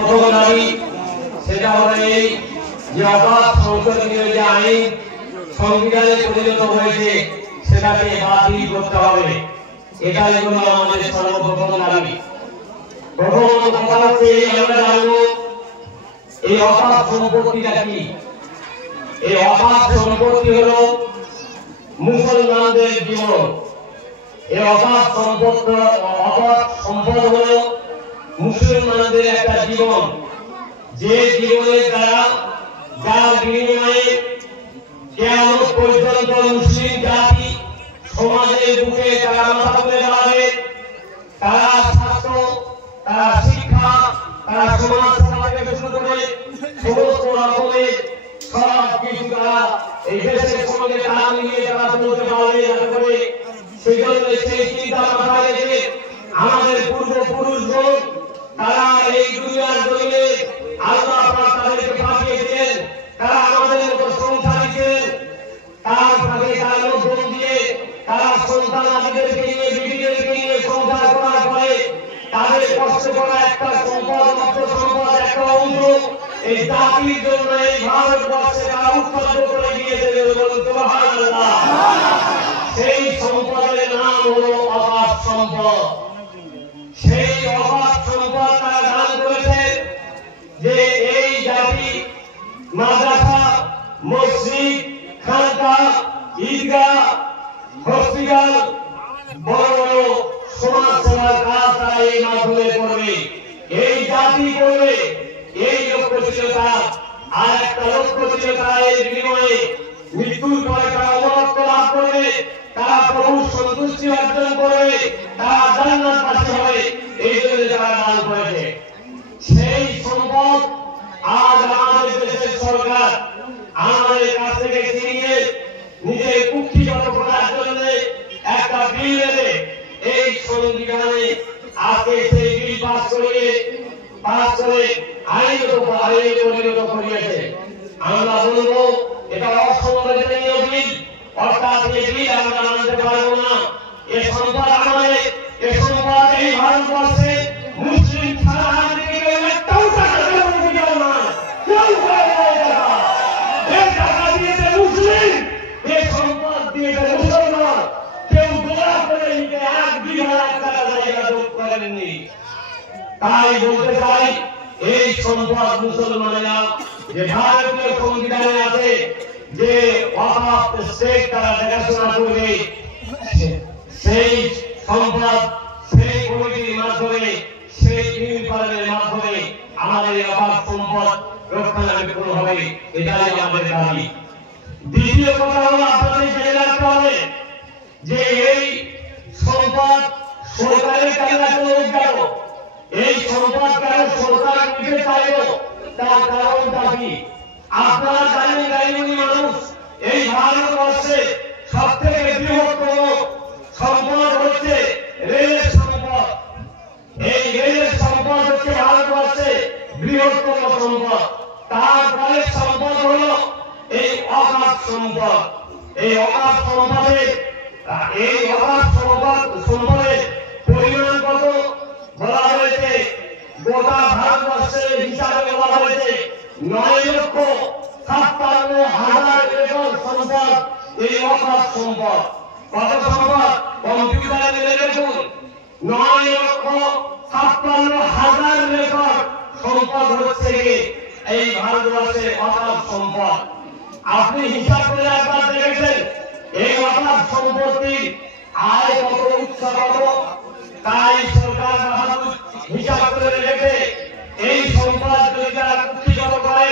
প্রথম দাবি সেটা হলো এই যে অবাধ সংসদীয় যে আইন সংবিধানে পরিণত হয়েছে সেটাকে বাতিল করতে হবে। এটাই হলো আমাদের সর্বপ্রথম দাবি। প্রথমত কথা হচ্ছে আমরা জানবো এই অবাধ সম্পত্তিটা কি। এই অবাধ সম্পত্তি হলো মুসলমানদের জীবন। এই অবাধ সম্পদ হলো মুসলমানদের একটা জীবন, যে জীবনের দ্বারা যার বিনিময়ে কিয়ামত পর্যন্ত মুসলিম জাতি সমাজের বুকে তারা মাথা তুলে দাঁড়াবে। তারা স্বাস্থ্য, তারা শিক্ষা, তারা সমাজ সেবা থেকে শুরু করে সমস্ত রকমের সব কিছু তারা এই দেশের সঙ্গে তাল মিলিয়ে তারা চলতে পারবে। যাতে করে সেই জন্য সেই চিন্তা মাথায় রেখে আমাদের পূর্বপুরুষগণ তারা এই দুনিয়ার জমিনে আল্লাহ পাক তাদেরকে পাঠিয়েছিলেন। তারা আমাদের মতো সংসারী ছিলেন। তার ফাঁকে তার লোকজন দিয়ে তারা সন্তান আদিদেরকে নিয়ে বিবিদেরকে নিয়ে সংসার করার পরে তাদের কষ্ট করা একটা সম্পদ, অর্থ সম্পদ, একটা অংশ এই জাতির জন্য এই ভারতবর্ষে তারা উৎসর্গ করে দিয়েছে। সুবহানাল্লাহ। সেই সম্পদের নাম হলো অবাধ সম্পদ। সেই অবাধ সম্পদ তারা দান করেছে যে এই জাতি মাদ্রাসা, মসজিদ, খানকাহ, ঈদগাহ, হসপিটাল, বড় বড় সমাজ সেবার কাজ তারা এই মাধ্যমে করবে। এই জাতি করবে, এই লক্ষ্য ছিল তার। আর একটা লক্ষ্য ছিল তারা এর বিনিময়ে মৃত্যুর পরে তারা অমরত্ব লাভ করবে, তারা প্রভুর সন্তুষ্টি অর্জন করবে, তারা জান্নাতবাসী হবে। এই জন্য তারা দান করেছে। সেই সম্পদ আজ আমাদের দেশের সরকার আমাদের কাছ থেকে ছিনিয়ে নিজের কুক্ষিগত করার জন্য একটা বিল এনে এই সংবিধানে আজকে সেই বিল পাস করে আইনত পরিণত করিয়েছে। আমরা বলবো এটা অসংবিধানীয় বিল, অর্থাৎ এই বিল আমরা মানতে পারবো না। এ সম্পদ আমাদের, এ সম্পদ এই ভারতবর্ষে মুসলিম ছাড়া আর কেউ একটাও টাকা দেওয়া না। কেউ এই টাকা দিয়েছে মুসলিম, এই সম্পদ দিয়েছে মুসলমান। কেউ দোয়া করে নিতে 1 বিঘা টাকা জায়গা যোগ করেননি। তাই বলতে চাই এই সম্পদ মুসলমানেরা যে ভারতীয় সংবিধানে আছে যে ওয়াকফ স্টেট তারা দেখাশোনা করবে, সেই সম্পদ সেই কমিটির মাধ্যমে, সেই ইউনিফর্মের মাধ্যমে আমাদের ওয়াকফ সম্পদ রক্ষণাবেক্ষণ হবে। এটাই আমাদের দাবি। দ্বিতীয় কথা হলো আপনাদের জেনে রাখতে হবে যে এই সম্পদ সরকারের কাছে অজ্ঞাত। এই সম্পদ কেন সরকার নিতে চাইল তার কারণটা কি? আপনারা জানেন গাইমুনি মানুষ এই ভারতবর্ষে সব থেকে বৃহত্তম সম্পদ হচ্ছে রেলের সম্পদ। এই রেলের সম্পদ হচ্ছে ভারতবর্ষে বৃহত্তম সম্পদ। তারপরে সম্পদ হলো এই অবাধ সম্পদ। এই অবাধ সম্পদের পরিমাণ কত বলা হয়েছে? গোটা ভারতবর্ষের হিসাবে বলা হয়েছে 9,56,000 একর সম্পদ এই অবাধ সম্পদ। কত সম্পদ? কম্পিউটারে মেলে দেখুন 9,56,000 একর সম্পদ হচ্ছে এই ভারতবর্ষের অবাধ সম্পদ। আপনি হিসাব করে একবার দেখেছেন এই অবাধ সম্পত্তির আয় কত, উৎস কত? তাই সরকার বাহাদুর হিসাব করে রেখেছে এই সম্পদ যদি তারা কুক্ষিগত করে,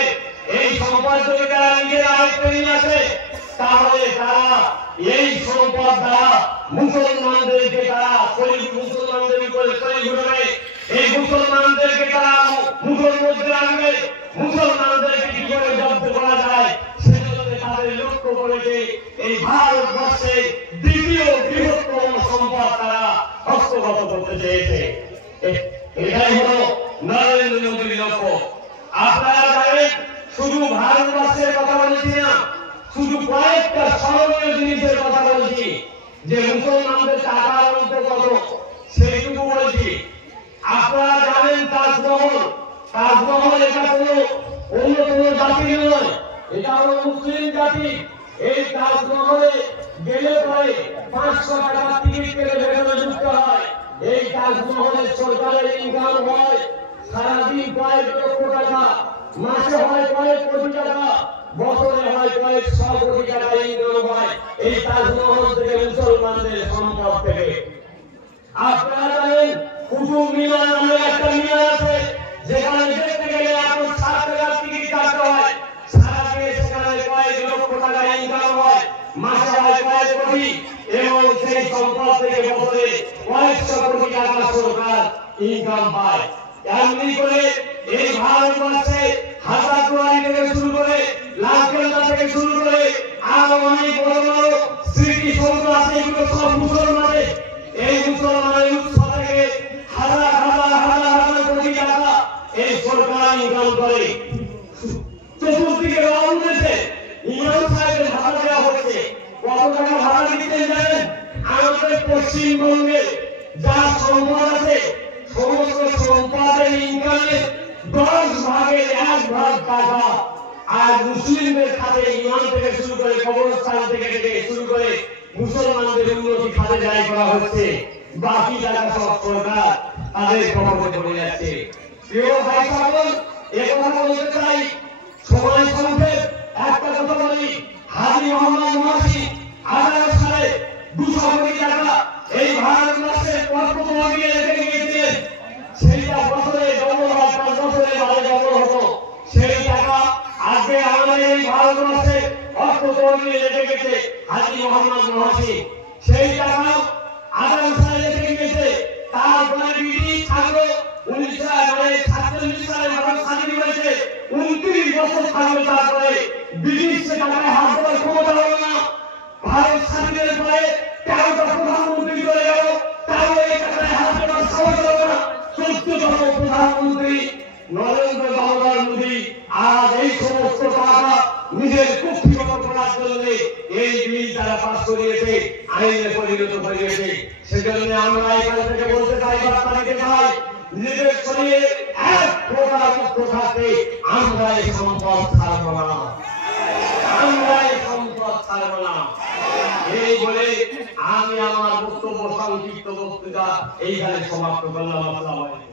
এই সম্পদ যদি তারা নিজের আয়ত্তে নিয়ে আসে, তাহলে তারা এই সম্পদ দ্বারা মুসলমানদেরকে তারা মুসলমানদের উপরে শরীর ঘুরবে, এই মুসলমানদেরকে তারা মুসল মধ্যে রাখবে, মুসলমানদেরকে কি করে জব্দ করা যায় সেজন্য তাদের লক্ষ্য করেছে এই ভারতবর্ষে দ্বিতীয় বৃহত্তম সম্পদ তারা হস্তগত করতে চেয়েছে। এটাই হলো নরেন্দ্র মোদীর লক্ষ্য। আপনারা জানেন শুধু ভারতবর্ষের কথা বলছি না, শুধু কয়েকটা স্মরণীয় জিনিসের কথা বলছি যে মুসলমানদের টাকার অন্ত কত সেইটুকু বলছি। আপনারা জানেন তাজমহল তাজমহল এটা কোনো অন্য কোনো জাতি নয়, এটা হলো মুসলিম জাতি। এই তাজমহলে গেলে পরে 500 টাকা টিকিট কেটে ভেতরে ঢুকতে হয়। এই তাজমহলের সরকারের ইনকাম হয় সারাদিন কয়েক লক্ষ টাকা, মাসে হয় কয়েক কোটি টাকা, বছরে হয় কয়েক 100 কোটি টাকা ইনকাম হয় এই তাজমহল থেকে, মুসলমানদের সম্পদ থেকে। আপনারা জানেন কুতুব মিনার নামে একটা মিনার আছে, যেখানে দেখতে গেলে এখন 7 টাকার টিকিট কাটতে হয়। সারাদিনে সেখানে কয়েক লক্ষ টাকা ইনকাম হয়, মাসে হয় কয়েক কোটি, এবং সেই সম্পদ থেকে বছরে কয়েকশো কোটি টাকা সরকার ইনকাম পায়। এমনি করে এই ভারতবর্ষে হাজারদুয়ারি থেকে শুরু করে লালকেল্লা থেকে শুরু করে আরো অনেক বড় বড় স্মৃতিসৌধ আছে, এগুলো সব মুসলমানের। এই মুসলমানের উৎস থেকে হাজার হাজার হাজার হাজার কোটি টাকা এই সরকার ইনকাম করে। চতুর্দিকে রওনা উঠেছে, ইমাম সাহেবের ভাড়া দেওয়া হচ্ছে। কত টাকা ভাড়া দিচ্ছেন জানেন? আমাদের পশ্চিমবঙ্গে যা সম্পদ আছে, সমস্ত সম্পদের ইনকামের 10 ভাগের 1 ভাগ টাকা আর মুসলিমদের খাতে, ইমাম থেকে শুরু করে কবরস্থান থেকে শুরু করে মুসলমানদের উন্নতি খাতে ব্যয় করা হচ্ছে। বাকি টাকা সব সরকার তাদের খবরে চলে যাচ্ছে। প্রিয় ভাই সকল, একথা বলতে চাই, সময় সংক্ষেপ, একটা কথা বলি। হাজী মোহাম্মদ মহাসি 18 সালে 200 কোটি টাকা এই ভারতবর্ষের পদ্মভূমিকে রেখে গিয়েছিলেন। সেইটা বছরে ডবল হয়, 5 বছরে বাদে ডবল হতো। সেই টাকা আজকে আমাদের এই ভারতবর্ষের অর্থকর্মী রেখে গেছে হাজী মোহাম্মদ মহাসি। সেই টাকা 18 সালে রেখে গেছে। তারপরে ব্রিটিশ থাকলো 1947 সালে ভারত স্বাধীন হয়েছে। 29 বছর থাকলো, তারপরে ব্রিটিশ টাকায় হাত দেওয়ার ক্ষমতা হলো না। ভারত স্বাধীনের পরে 13টা প্রধানমন্ত্রী চলে গেল, তাও এই টাকায় হাত দেওয়ার সাহস হলো না। 14তম প্রধানমন্ত্রী নরেন্দ্র দামোদর মোদী আজ এই সমস্ত টাকা নিজের কুক্ষিগত করার জন্য এই বিল তারা পাস করিয়েছে, আইনে পরিণত করিয়েছে। সেজন্য আমরা এখান থেকে বলতে চাই, বার্তা দিতে চাই, নিজেদের শরীরে এক ফোঁটা রক্ত থাকতে আমরা এই সম্পদ ছাড়ব না, আমরা এই সম্পদ ছাড়ব না। এই বলে আমি আমার বক্তব্য, সংক্ষিপ্ত বক্তৃতা এইখানে সমাপ্ত করলাম। আসসালামু আলাইকুম।